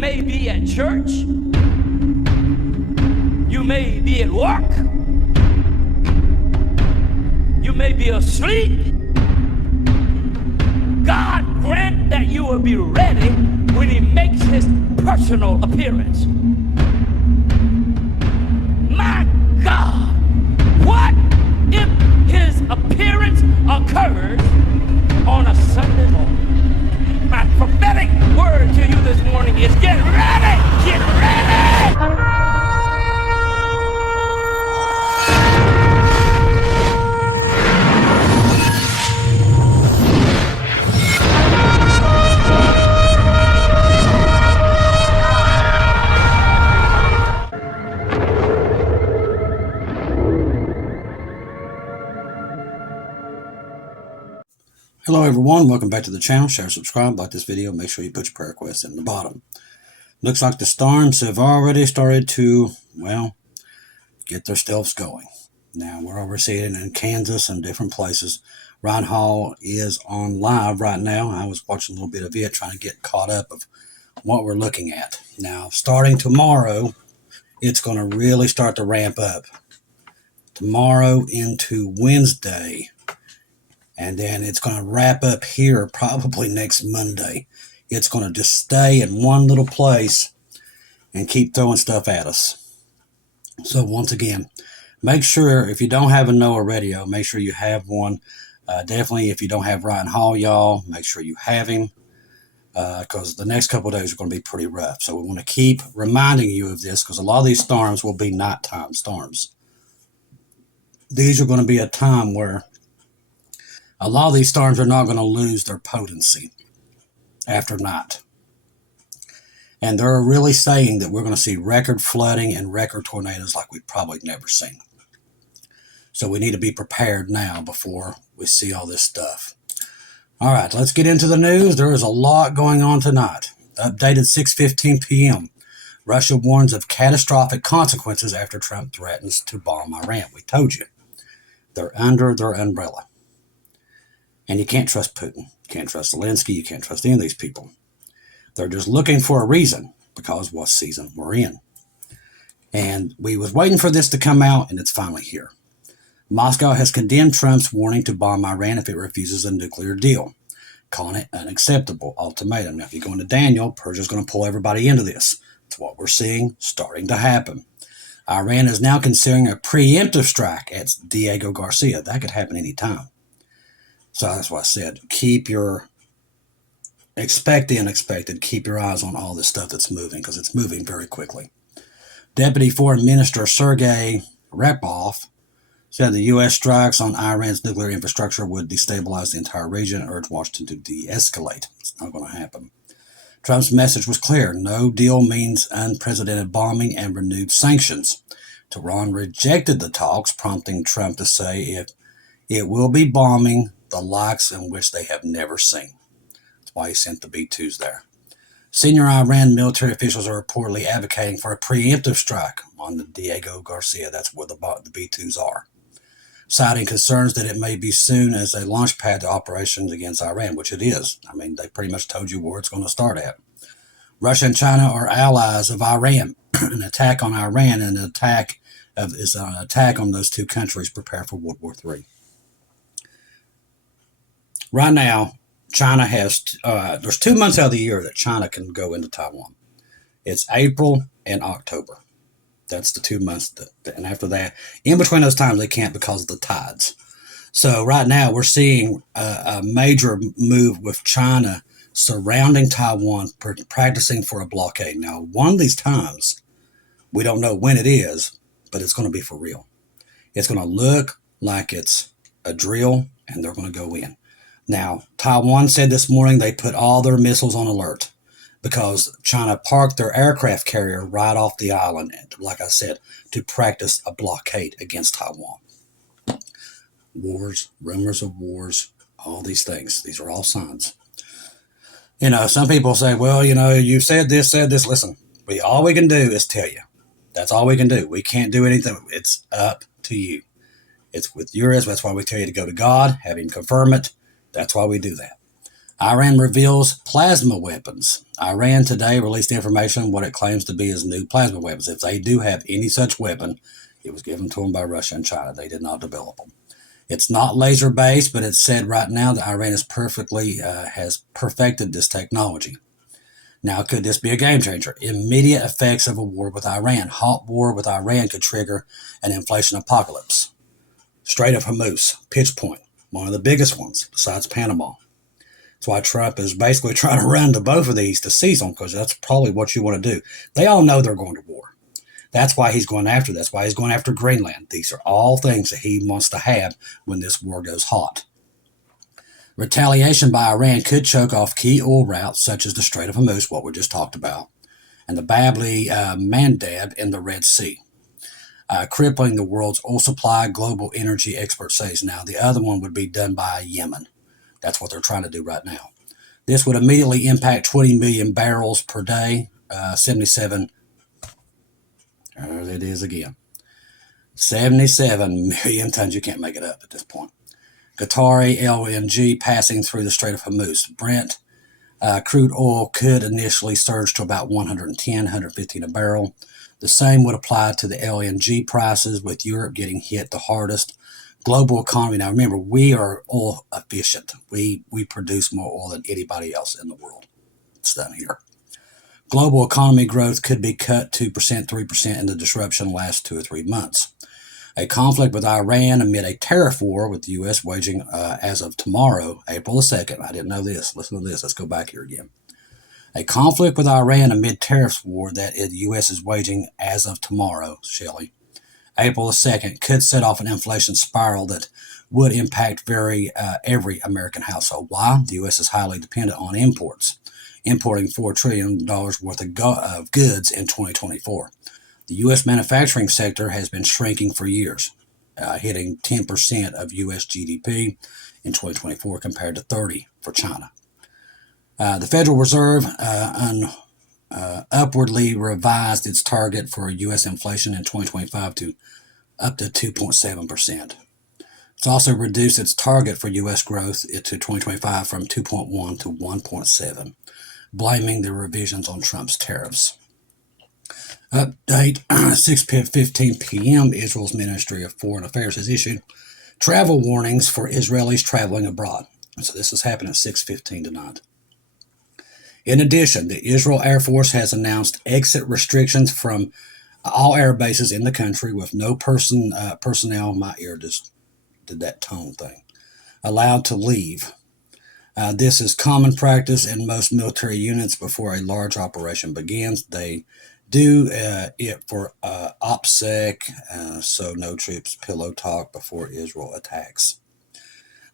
may be at church. You may be at work. You may be asleep. God grant that you will be ready when he makes his personal appearance. My God, what if his appearance occurs on a Sunday morning? My prophetic word to you this morning is get ready! Get ready! Hello everyone, welcome back to the channel. Share, subscribe, like this video, make sure you put your prayer requests in the bottom. Looks like the storms have already started to, well, get their stealths going. Now we're overseeing in Kansas and different places. Ryan Hall is on live right now. I was watching a little bit of it, trying to get caught up of what we're looking at. Now, starting tomorrow, it's going to really start to ramp up. Tomorrow into Wednesday. And then it's going to wrap up here probably next Monday. It's going to just stay in one little place and keep throwing stuff at us. So once again, make sure if you don't have a NOAA radio, make sure you have one. Definitely if you don't have Ryan Hall, y'all, make sure you have him. Because the next couple of days are going to be pretty rough. So we want to keep reminding you of this because a lot of these storms will be nighttime storms. These are going to be a time where a lot of these storms are not going to lose their potency after night. And they're really saying that we're going to see record flooding and record tornadoes like we've probably never seen. So we need to be prepared now before we see all this stuff. All right, let's get into the news. There is a lot going on tonight. Updated 6:15 p.m. Russia warns of catastrophic consequences after Trump threatens to bomb Iran. We told you. They're under their umbrella. And you can't trust Putin. You can't trust Zelensky. You can't trust any of these people. They're just looking for a reason because what season we're in. And we was waiting for this to come out, and it's finally here. Moscow has condemned Trump's warning to bomb Iran if it refuses a nuclear deal, calling it unacceptable ultimatum. Now, if you go into Daniel, Persia's going to pull everybody into this. It's what we're seeing starting to happen. Iran is now considering a preemptive strike at Diego Garcia. That could happen any time. So that's why I said, expect the unexpected. Keep your eyes on all this stuff that's moving because it's moving very quickly. Deputy Foreign Minister Sergei Repov said the U.S. strikes on Iran's nuclear infrastructure would destabilize the entire region and urged Washington to de-escalate. It's not going to happen. Trump's message was clear. No deal means unprecedented bombing and renewed sanctions. Tehran rejected the talks, prompting Trump to say it will be bombing the likes in which they have never seen. That's why he sent the B-2s there. Senior Iran military officials are reportedly advocating for a preemptive strike on the Diego Garcia. That's where the B-2s are. Citing concerns that it may be soon as a launch pad to operations against Iran, which it is. I mean, they pretty much told you where it's going to start at. Russia and China are allies of Iran. An attack on Iran and is an attack on those two countries prepare for World War III. Right now, China has, there's 2 months out of the year that China can go into Taiwan. It's April and October. That's the 2 months. And after that, in between those times, they can't because of the tides. So right now, we're seeing a major move with China surrounding Taiwan, practicing for a blockade. Now, one of these times, we don't know when it is, but it's going to be for real. It's going to look like it's a drill, and they're going to go in. Now, Taiwan said this morning they put all their missiles on alert because China parked their aircraft carrier right off the island, like I said, to practice a blockade against Taiwan. Wars, rumors of wars, all these things. These are all signs. You know, some people say, well, you know, you said this. Listen, all we can do is tell you. That's all we can do. We can't do anything. It's up to you. It's with yours. That's why we tell you to go to God, have him confirm it. That's why we do that. Iran reveals plasma weapons. Iran today released information on what it claims to be as new plasma weapons. If they do have any such weapon, it was given to them by Russia and China. They did not develop them. It's not laser-based, but it's said right now that Iran is has perfected this technology. Now, could this be a game changer? Immediate effects of a war with Iran. Hot war with Iran could trigger an inflation apocalypse. Strait of Hormuz, pitch point, one of the biggest ones besides Panama. That's why Trump is basically trying to run to both of these to seize them, because that's probably what you want to do. They all know they're going to war. That's why he's going after. That's why he's going after Greenland. These are all things that he wants to have when this war goes hot. Retaliation by Iran could choke off key oil routes such as the Strait of Hormuz, what we just talked about, and the Bab-el Mandeb in the Red Sea, crippling the world's oil supply, global energy experts say. Now, the other one would be done by Yemen. That's what they're trying to do right now. This would immediately impact 20 million barrels per day, 77. There it is again. 77 million tons. You can't make it up at this point. Qatari LNG passing through the Strait of Hormuz. Brent crude oil could initially surge to about 110, 115 a barrel. The same would apply to the LNG prices, with Europe getting hit the hardest. Global economy. Now remember, we are oil efficient. We produce more oil than anybody else in the world. It's done here. Global economy growth could be cut 2%, 3%, and the disruption lasts 2 or 3 months. A conflict with Iran amid a tariff war with the U.S. waging as of tomorrow, April the 2nd. I didn't know this. Listen to this. Let's go back here again. A conflict with Iran amid tariffs war that the U.S. is waging as of tomorrow, Shelley, April the 2nd, could set off an inflation spiral that would impact every American household. Why? The U.S. is highly dependent on imports, importing $4 trillion worth of goods in 2024. The U.S. manufacturing sector has been shrinking for years, hitting 10% of U.S. GDP in 2024 compared to 30% for China. The Federal Reserve upwardly revised its target for U.S. inflation in 2025 to up to 2.7%. It's also reduced its target for U.S. growth to 2025 from 2.1 to 1.7, blaming the revisions on Trump's tariffs. Update, 6:15 p.m., Israel's Ministry of Foreign Affairs has issued travel warnings for Israelis traveling abroad. So this is happening at 6:15 tonight. In addition, the Israel Air Force has announced exit restrictions from all air bases in the country, with no personnel, my ear just did that tone thing, allowed to leave. This is common practice in most military units before a large operation begins. They do it for OPSEC, so no troops pillow talk before Israel attacks.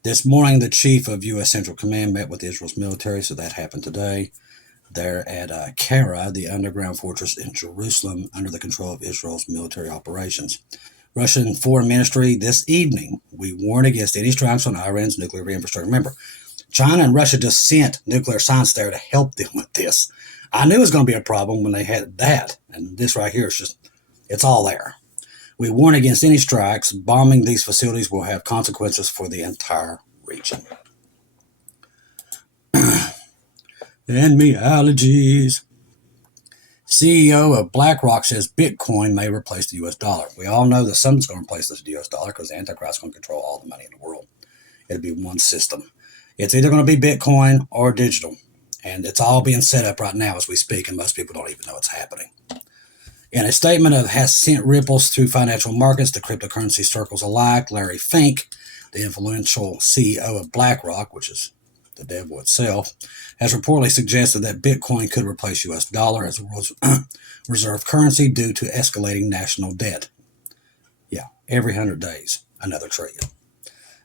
This morning, the chief of U.S. Central Command met with Israel's military, so that happened today. They're at Kara, the underground fortress in Jerusalem, under the control of Israel's military operations. Russian Foreign Ministry this evening, we warn against any strikes on Iran's nuclear infrastructure. Remember, China and Russia just sent nuclear science there to help them with this. I knew it was going to be a problem when they had that, and this right here is just, it's all there. We warn against any strikes. Bombing these facilities will have consequences for the entire region. And me allergies. CEO of BlackRock says Bitcoin may replace the U.S. dollar. We all know that something's going to replace the U.S. dollar because the Antichrist is going to control all the money in the world. It'll be one system. It's either going to be Bitcoin or digital. And it's all being set up right now as we speak, and most people don't even know it's happening. In a statement that has sent ripples through financial markets to cryptocurrency circles alike, Larry Fink, the influential CEO of BlackRock, which is the devil itself, has reportedly suggested that Bitcoin could replace U.S. dollar as the world's reserve currency due to escalating national debt. Yeah, every 100 days, another trillion.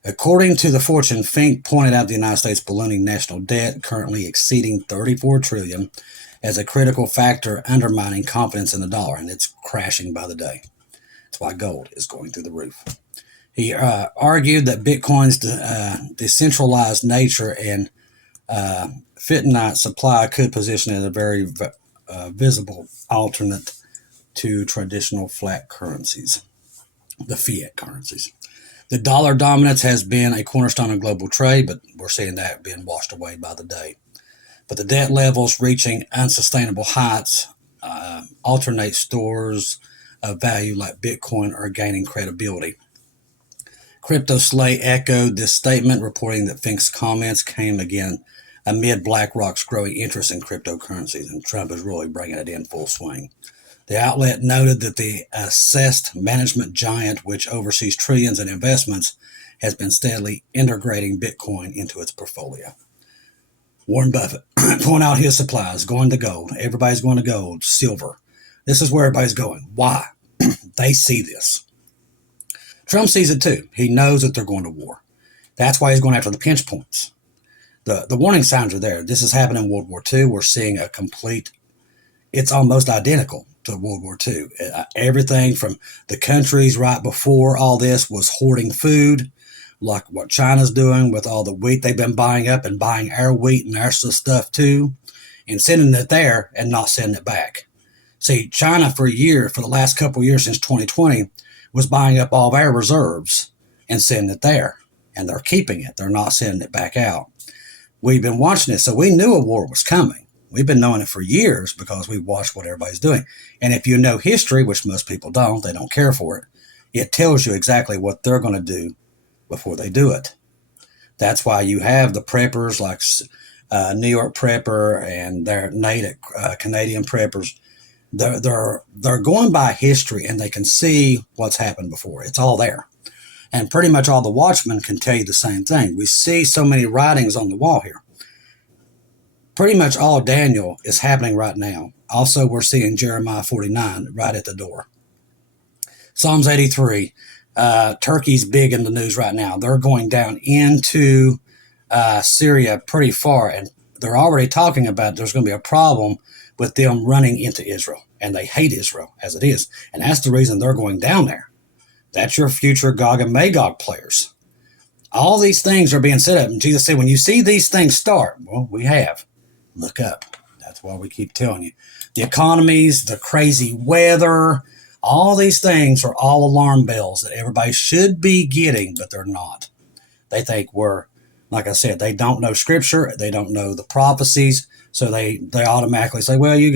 According to the Fortune, Fink pointed out the United States ballooning national debt, currently exceeding $34 trillion, as a critical factor undermining confidence in the dollar, and it's crashing by the day. That's why gold is going through the roof. He argued that Bitcoin's decentralized nature and finite supply could position it as a very visible alternate to traditional flat currencies, the fiat currencies. The dollar dominance has been a cornerstone of global trade, but we're seeing that being washed away by the day. But the debt levels reaching unsustainable heights, alternate stores of value like Bitcoin are gaining credibility. Crypto Slate echoed this statement, reporting that Fink's comments came again amid BlackRock's growing interest in cryptocurrencies, and Trump is really bringing it in full swing. The outlet noted that the assessed management giant, which oversees trillions in investments, has been steadily integrating Bitcoin into its portfolio. Warren Buffett pulling out his supplies, going to gold. Everybody's going to gold, silver. This is where everybody's going. Why? They see this. Trump sees it too. He knows that they're going to war. That's why he's going after the pinch points. The warning signs are there. This is happening in World War II. We're seeing a complete, it's almost identical to World War II. Everything from the countries right before all this was hoarding food, like what China's doing with all the wheat they've been buying up and buying our wheat and our stuff too, and sending it there and not sending it back. See, China for the last couple of years since 2020, was buying up all of our reserves and sending it there. And they're keeping it. They're not sending it back out. We've been watching it, so we knew a war was coming. We've been knowing it for years because we watched what everybody's doing. And if you know history, which most people don't, they don't care for it, it tells you exactly what they're going to do before they do it. That's why you have the preppers like New York Prepper and their native Canadian preppers. They're going by history, and they can see what's happened before. It's all there. And pretty much all the watchmen can tell you the same thing. We see so many writings on the wall here. Pretty much all Daniel is happening right now. Also, we're seeing Jeremiah 49 right at the door. Psalms 83. Turkey's big in the news right now. They're going down into Syria pretty far, and they're already talking about there's going to be a problem with them running into Israel, and they hate Israel as it is, and that's the reason they're going down there. That's your future Gog and Magog players. All these things are being set up, and Jesus said, when you see these things start, well, we have. Look up. That's why we keep telling you. The economies, the crazy weather, all these things are all alarm bells that everybody should be getting, but they're not. They think we're, like I said, they don't know Scripture, they don't know the prophecies, so they automatically say, well, you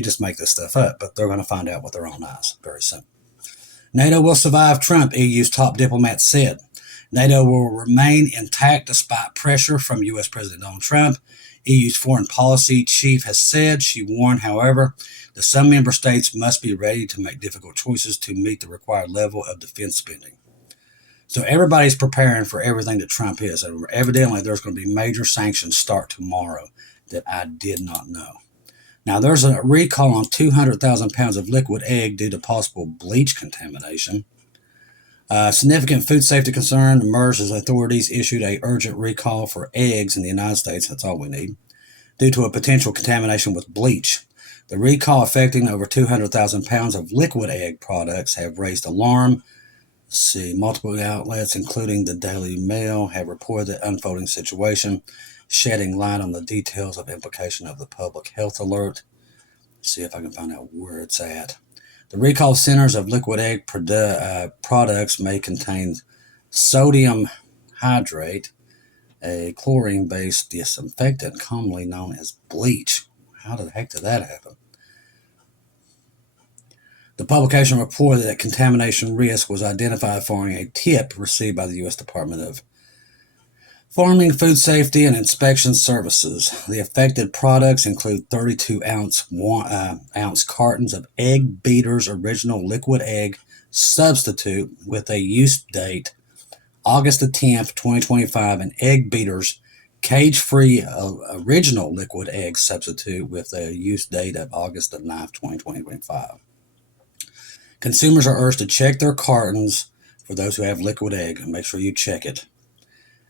just make this stuff up, but they're going to find out with their own eyes very soon. NATO will survive Trump, EU's top diplomat said. NATO will remain intact despite pressure from U.S. President Donald Trump, EU's foreign policy chief has said. She warned, however, that some member states must be ready to make difficult choices to meet the required level of defense spending. So everybody's preparing for everything that Trump is. And evidently, there's going to be major sanctions start tomorrow that I did not know. Now, there's a recall on 200,000 pounds of liquid egg due to possible bleach contamination. Significant food safety concern emerged as authorities issued an urgent recall for eggs in the United States. That's all we need. Due to a potential contamination with bleach. The recall affecting over 200,000 pounds of liquid egg products have raised alarm. Multiple outlets, including the Daily Mail, have reported the unfolding situation, shedding light on the details of implication of the public health alert. See if I can find out where it's at. The recall centers of liquid egg products may contain sodium hydrate, a chlorine-based disinfectant commonly known as bleach. How the heck did that happen? The publication reported that contamination risk was identified following a tip received by the U.S. Department of Farming, Food Safety, and Inspection Services. The affected products include 32-ounce cartons of Egg Beater's original liquid egg substitute with a use date August the 10th, 2025, and Egg Beater's cage-free original liquid egg substitute with a use date of August the 9th, 2025. Consumers are urged to check their cartons for those who have liquid egg, and make sure you check it.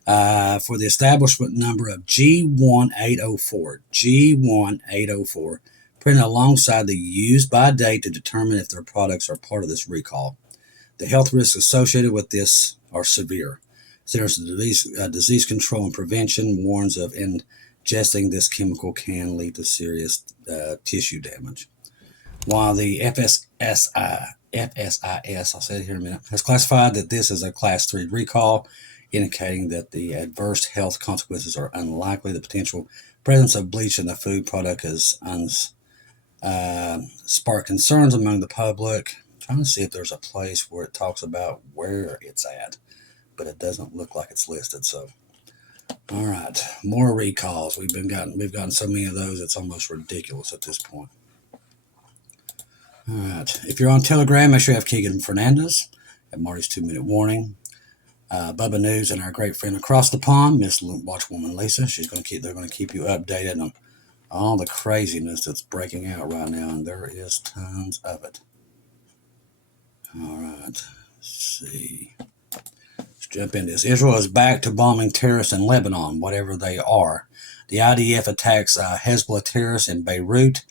For the establishment number of G1804, printed alongside the use by date to determine if their products are part of this recall. The health risks associated with this are severe. Centers for Disease Control and Prevention warns of ingesting this chemical can lead to serious tissue damage. While the FSSAI FSIS, I'll say it here in a minute, has classified that this is a Class 3 recall, indicating that the adverse health consequences are unlikely. The potential presence of bleach in the food product has sparked concerns among the public. I'm trying to see if there's a place where it talks about where it's at, but it doesn't look like it's listed. So, all right, more recalls. We've gotten so many of those, it's almost ridiculous at this point. All right, if you're on Telegram, make sure you have Keegan Fernandez at Marty's 2-minute warning. Bubba News and our great friend across the pond, Miss Watchwoman Lisa. They're going to keep you updated on all the craziness that's breaking out right now, and there is tons of it. All right, let's see. Let's jump into this. Israel is back to bombing terrorists in Lebanon, whatever they are. The IDF attacks Hezbollah terrorists in Beirut,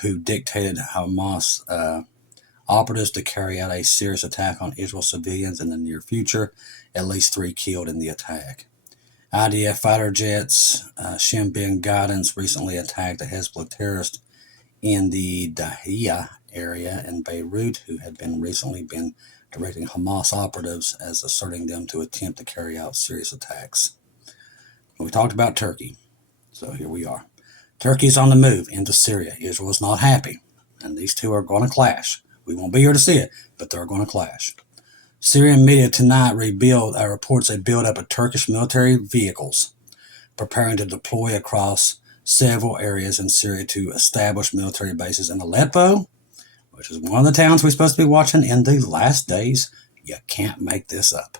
who dictated Hamas operatives to carry out a serious attack on Israel civilians in the near future. At least 3 killed in the attack. IDF fighter jets, Shin Ben Guidance, recently attacked a Hezbollah terrorist in the Dahiyah area in Beirut, who had recently been directing Hamas operatives as asserting them to attempt to carry out serious attacks. We talked about Turkey, so here we are. Turkey's on the move into Syria. Israel is not happy, and these two are going to clash. We won't be here to see it, but they're going to clash. Syrian media tonight reports a buildup of Turkish military vehicles preparing to deploy across several areas in Syria to establish military bases in Aleppo, which is one of the towns we're supposed to be watching in the last days. You can't make this up.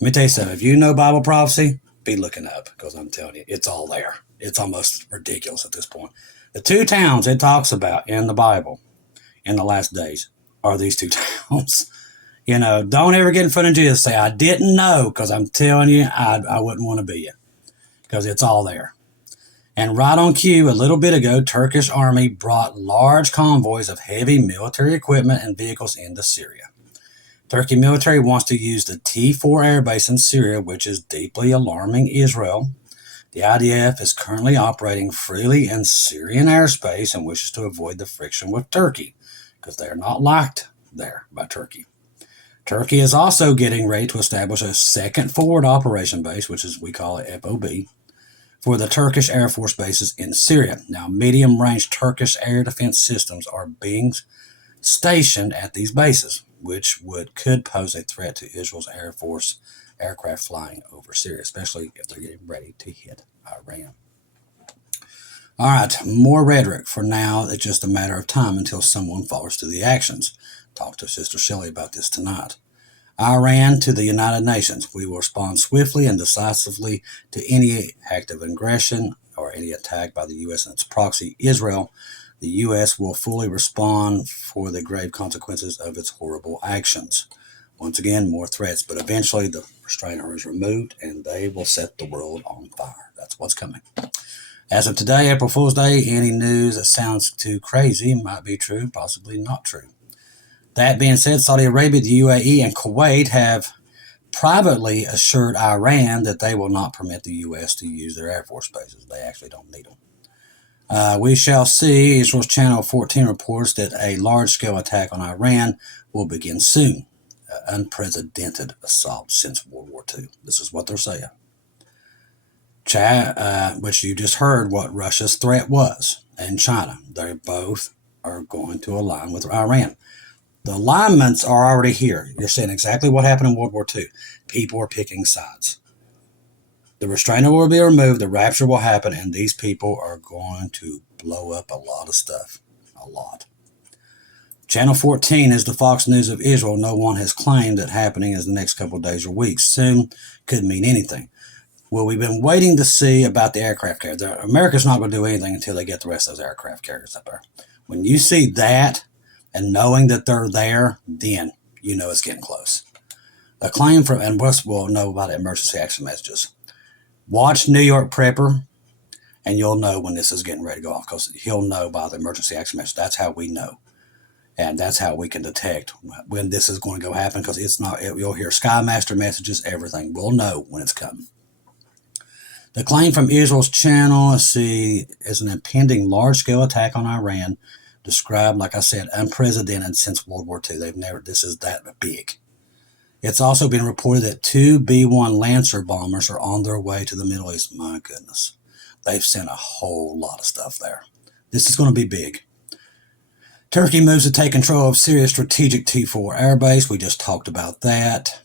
Let me tell you something. If you know Bible prophecy, be looking up, because I'm telling you, it's all there. It's almost ridiculous at this point. The 2 towns it talks about in the Bible in the last days are these 2 towns. You know, don't ever get in front of Jesus and say, I didn't know, because I'm telling you, I wouldn't want to be you, because it's all there. And right on cue, a little bit ago, Turkish army brought large convoys of heavy military equipment and vehicles into Syria. Turkey military wants to use the T4 airbase in Syria, which is deeply alarming Israel. The IDF is currently operating freely in Syrian airspace and wishes to avoid the friction with Turkey, because they are not liked there by Turkey. Turkey is also getting ready to establish a second forward operation base, which is we call it FOB, for the Turkish Air Force bases in Syria. Now, medium-range Turkish air defense systems are being stationed at these bases, which could pose a threat to Israel's Air Force aircraft flying over Syria, especially if they're getting ready to hit Iran. All right, more rhetoric. For now, it's just a matter of time until someone follows to the actions. Talk to Sister Shelley about this tonight. Iran to the United Nations. We will respond swiftly and decisively to any act of aggression or any attack by the U.S. and its proxy, Israel. The U.S. will fully respond for the grave consequences of its horrible actions. Once again, more threats, but eventually the restraining order is removed and they will set the world on fire. That's what's coming. As of today, April Fool's Day, any news that sounds too crazy might be true, possibly not true. That being said, Saudi Arabia, the UAE, and Kuwait have privately assured Iran that they will not permit the U.S. to use their Air Force bases. They actually don't need them. We shall see. Israel's Channel 14 reports that a large-scale attack on Iran will begin soon. Unprecedented assault since World War II. This is what they're saying. Which you just heard what Russia's threat was, and China. They both are going to align with Iran. The alignments are already here. You're seeing exactly what happened in World War II. People are picking sides. The restrainer will be removed, the rapture will happen, and these people are going to blow up a lot of stuff. A lot. Channel 14 is the Fox News of Israel. No one has claimed that happening in the next couple of days or weeks. Soon could mean anything. Well, we've been waiting to see about the aircraft carriers. America's not going to do anything until they get the rest of those aircraft carriers up there. When you see that and knowing that they're there, then you know it's getting close. A claim from, and we'll know about emergency action messages. Watch New York Prepper, and you'll know when this is getting ready to go off, because he'll know by the emergency action message. That's how we know. And that's how we can detect when this is going to go happen, because it's not, you'll hear Skymaster messages, everything. We'll know when it's coming. The claim from Israel's channel, is an impending large-scale attack on Iran Described, like I said, unprecedented since World War II. This is that big. It's also been reported that 2 B-1 Lancer bombers are on their way to the Middle East. My goodness. They've sent a whole lot of stuff there. This is going to be big. Turkey moves to take control of Syria's strategic T4 airbase. We just talked about that.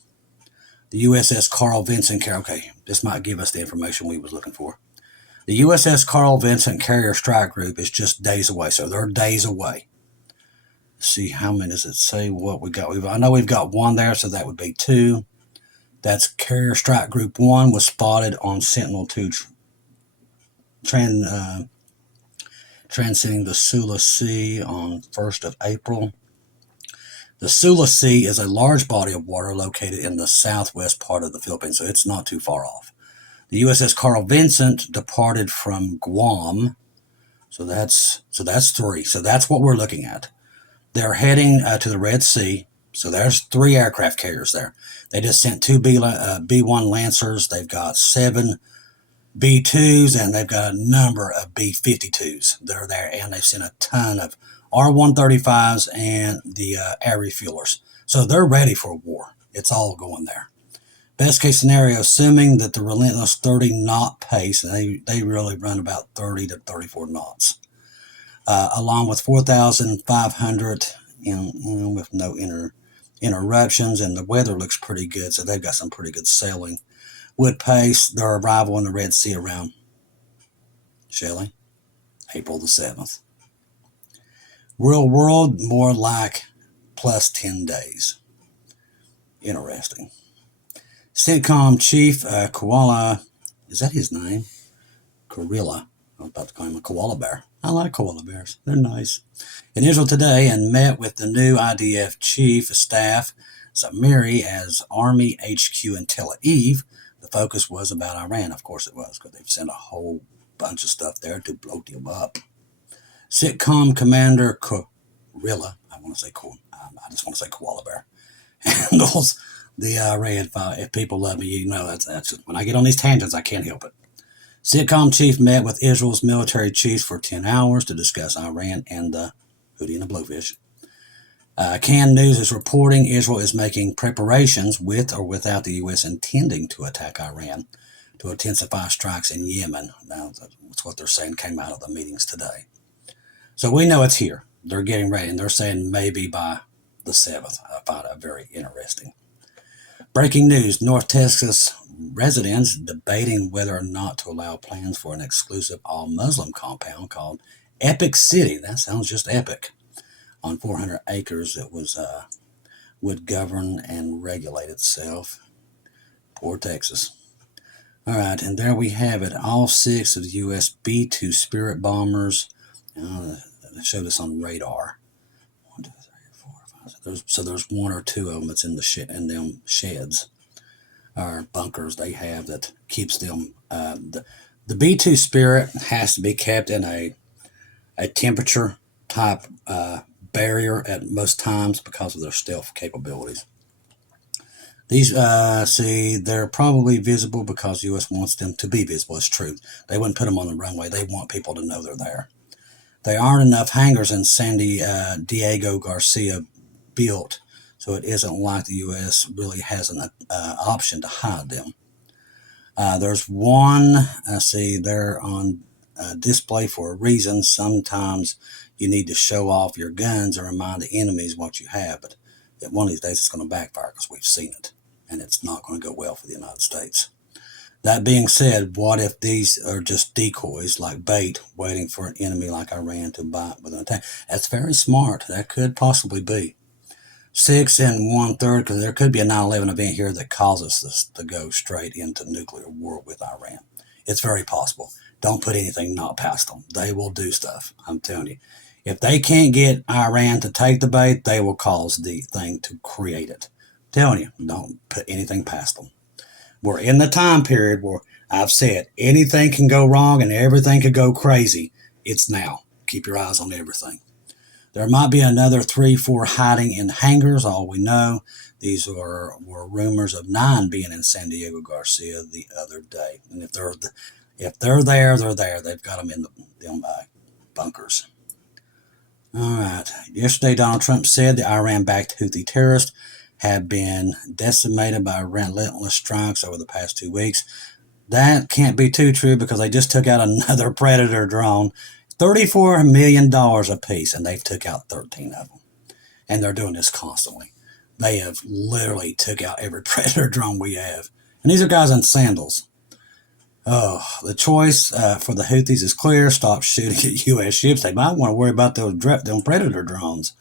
The USS Carl Vinson, okay, this might give us the information we was looking for. The USS Carl Vinson Carrier Strike Group is just days away, so they're days away. Let's see, how many does it say what we got? I know we've got 1 there, so that would be 2. That's Carrier Strike Group 1 was spotted on Sentinel-2 transcending the Sula Sea on 1st of April. The Sula Sea is a large body of water located in the southwest part of the Philippines, so it's not too far off. The USS Carl Vincent departed from Guam, so that's 3. So that's what we're looking at. They're heading to the Red Sea, so there's 3 aircraft carriers there. They just sent 2 B-1 Lancers. They've got 7 B-2s, and they've got a number of B-52s that are there, and they've sent a ton of R-135s and the air refuelers. So they're ready for war. It's all going there. Best case scenario, assuming that the relentless 30-knot pace, and they really run about 30 to 34 knots, along with 4,500 with no interruptions, and the weather looks pretty good, so they've got some pretty good sailing. Would pace their arrival in the Red Sea around, Shelley, April the 7th. Real world, more like plus 10 days. Interesting. CENTCOM Chief Koala, is that his name? Gorilla. I was about to call him a koala bear. I like koala bears. They're nice. In Israel today and met with the new IDF Chief of Staff, Zamiri, as Army HQ in Tel Aviv. The focus was about Iran. Of course it was, because they've sent a whole bunch of stuff there to blow them up. CENTCOM Commander Gorilla, I just want to say koala bear, handles the Iran file. If people love me, you know that's when I get on these tangents, I can't help it. CENTCOM chief met with Israel's military chiefs for 10 hours to discuss Iran and the Houthi and the Blowfish. Cannes News is reporting Israel is making preparations with or without the U.S. intending to attack Iran to intensify strikes in Yemen. Now, that's what they're saying came out of the meetings today. So we know it's here. They're getting ready, and they're saying maybe by the 7th. I find it very interesting. Breaking news, North Texas residents debating whether or not to allow plans for an exclusive all-Muslim compound called Epic City. That sounds just epic. On 400 acres that would govern and regulate itself. Poor Texas. All right, and there we have it. All 6 of the U.S. B-2 Spirit bombers. They showed us on radar. 1, 2, 3, 4, 5. So there's 1 or 2 of them that's in them sheds or bunkers they have that keeps them. The B-2 Spirit has to be kept in a temperature type barrier at most times because of their stealth capabilities. These, they're probably visible because the U.S. wants them to be visible. It's true. They wouldn't put them on the runway. They want people to know they're there. There aren't enough hangars in San Diego Garcia built, so it isn't like the U.S. really has an option to hide them. There's one, they're on display for a reason. Sometimes you need to show off your guns and remind the enemies what you have, but one of these days it's going to backfire because we've seen it, and it's not going to go well for the United States. That being said, what if these are just decoys, like bait, waiting for an enemy like Iran to bite with an attack? That's very smart. That could possibly be. 6 1/3, because there could be a 9/11 event here that causes this to go straight into nuclear war with Iran. It's very possible. Don't put anything not past them. They will do stuff, I'm telling you. If they can't get Iran to take the bait, they will cause the thing to create it. I'm telling you, don't put anything past them. We're in the time period where I've said anything can go wrong and everything could go crazy. It's now. Keep your eyes on everything. There might be another 3, 4 hiding in hangars, all we know. These were rumors of 9 being in San Diego Garcia the other day. And if they're there, they're there. They've got them in them bunkers. All right. Yesterday, Donald Trump said the Iran-backed Houthi terrorists have been decimated by relentless strikes over the past 2 weeks. That can't be too true because they just took out another Predator drone, $34 million a piece, and they've took out 13 of them. And they're doing this constantly. They have literally took out every Predator drone we have. And these are guys in sandals. Oh, the choice for the Houthis is clear. Stop shooting at U.S. ships. They might want to worry about those Predator drones.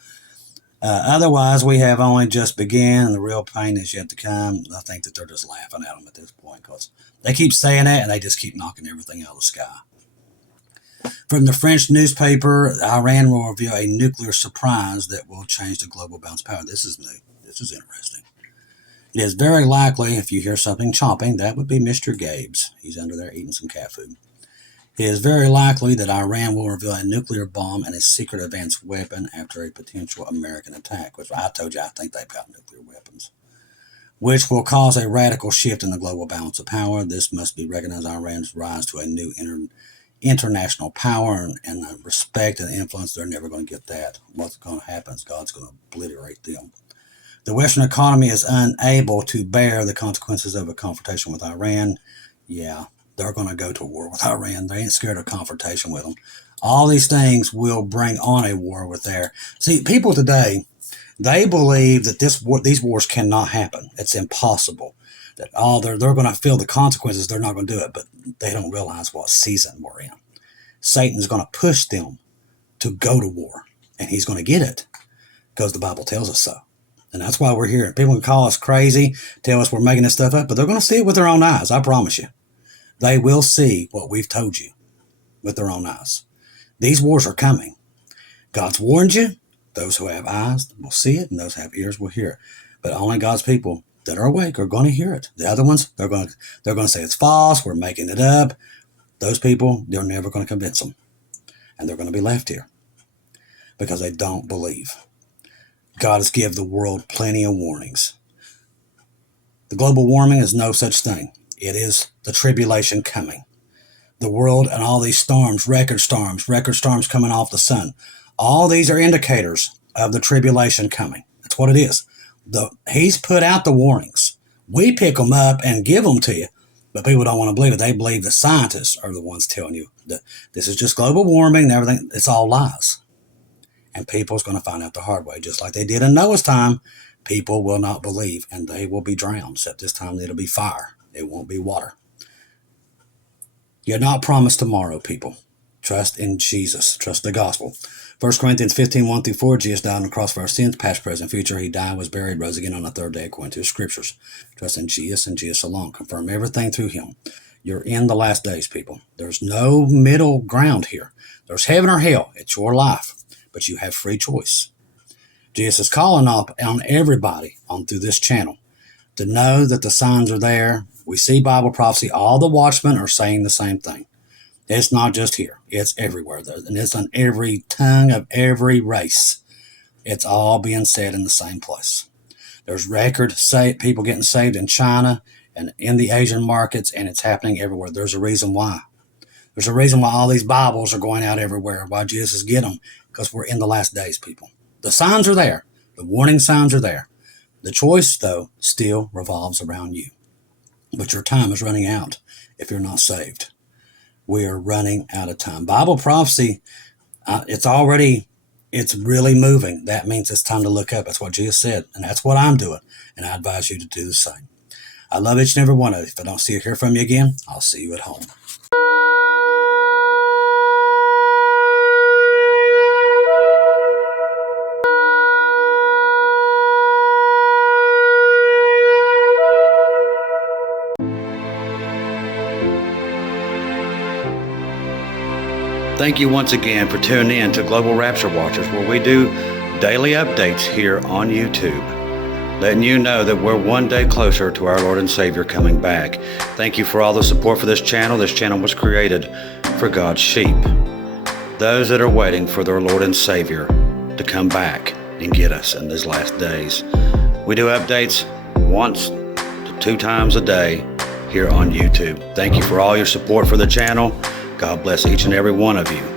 Otherwise, we have only just begun, and the real pain is yet to come. I think that they're just laughing at them at this point because they keep saying that, and they just keep knocking everything out of the sky. From the French newspaper, Iran will reveal a nuclear surprise that will change the global balance of power. This is new. This is interesting. It is very likely, if you hear something chopping, that would be Mr. Gabe's. He's under there eating some cat food. It is very likely that Iran will reveal a nuclear bomb and a secret advanced weapon after a potential American attack, which I told you I think they've got nuclear weapons, which will cause a radical shift in the global balance of power. This must be recognized Iran's rise to a new international power and the respect and influence. They're never going to get that. What's going to happen is God's going to obliterate them. The Western economy is unable to bear the consequences of a confrontation with Iran. Yeah, they're going to go to war with Iran. They ain't scared of confrontation with them. All these things will bring on a war with there. See, people today, they believe that these wars cannot happen. It's impossible. That they're going to feel the consequences. They're not going to do it, but they don't realize what season we're in. Satan's going to push them to go to war, and he's going to get it because the Bible tells us so. And that's why we're here. People can call us crazy, tell us we're making this stuff up, but they're going to see it with their own eyes. I promise you. They will see what we've told you with their own eyes. These wars are coming. God's warned you. Those who have eyes will see it, and those who have ears will hear it. But only God's people that are awake are going to hear it. The other ones, they're going to say it's false. We're making it up. Those people, they're never going to convince them. And they're going to be left here because they don't believe. God has given the world plenty of warnings. The global warming is no such thing. It is the tribulation coming. The world and all these storms, record storms coming off the sun. All these are indicators of the tribulation coming. That's what it is. He's put out the warnings. We pick them up and give them to you, but people don't want to believe it. They believe the scientists are the ones telling you that this is just global warming and everything. It's all lies. And people's going to find out the hard way, just like they did in Noah's time. People will not believe, and they will be drowned. Except this time it'll be fire. It won't be water. You're not promised tomorrow, people. Trust in Jesus. Trust the gospel. 1 Corinthians 15, 1-4, Jesus died on the cross for our sins, past, present, future. He died, was buried, rose again on the third day according to the scriptures. Trust in Jesus and Jesus alone. Confirm everything through him. You're in the last days, people. There's no middle ground here. There's heaven or hell. It's your life. But you have free choice. Jesus is calling up on everybody on through this channel to know that the signs are there. We see Bible prophecy. All the watchmen are saying the same thing. It's not just here. It's everywhere. And it's on every tongue of every race. It's all being said in the same place. There's record people getting saved in China and in the Asian markets, and it's happening everywhere. There's a reason why. There's a reason why all these Bibles are going out everywhere, why Jesus get them, because we're in the last days, people. The signs are there. The warning signs are there. The choice, though, still revolves around you. But your time is running out if you're not saved. We are running out of time. Bible prophecy, it's really moving. That means it's time to look up. That's what Jesus said, and that's what I'm doing, and I advise you to do the same. I love each and every one of you. If I don't see or hear from you again, I'll see you at home. Thank you once again for tuning in to Global Rapture Watchers, where we do daily updates here on YouTube, letting you know that we're one day closer to our Lord and Savior coming back. Thank you for all the support for this channel. This channel was created for God's sheep, those that are waiting for their Lord and Savior to come back and get us in these last days. We do updates once to 2 times a day here on YouTube. Thank you for all your support for the channel. God bless each and every one of you.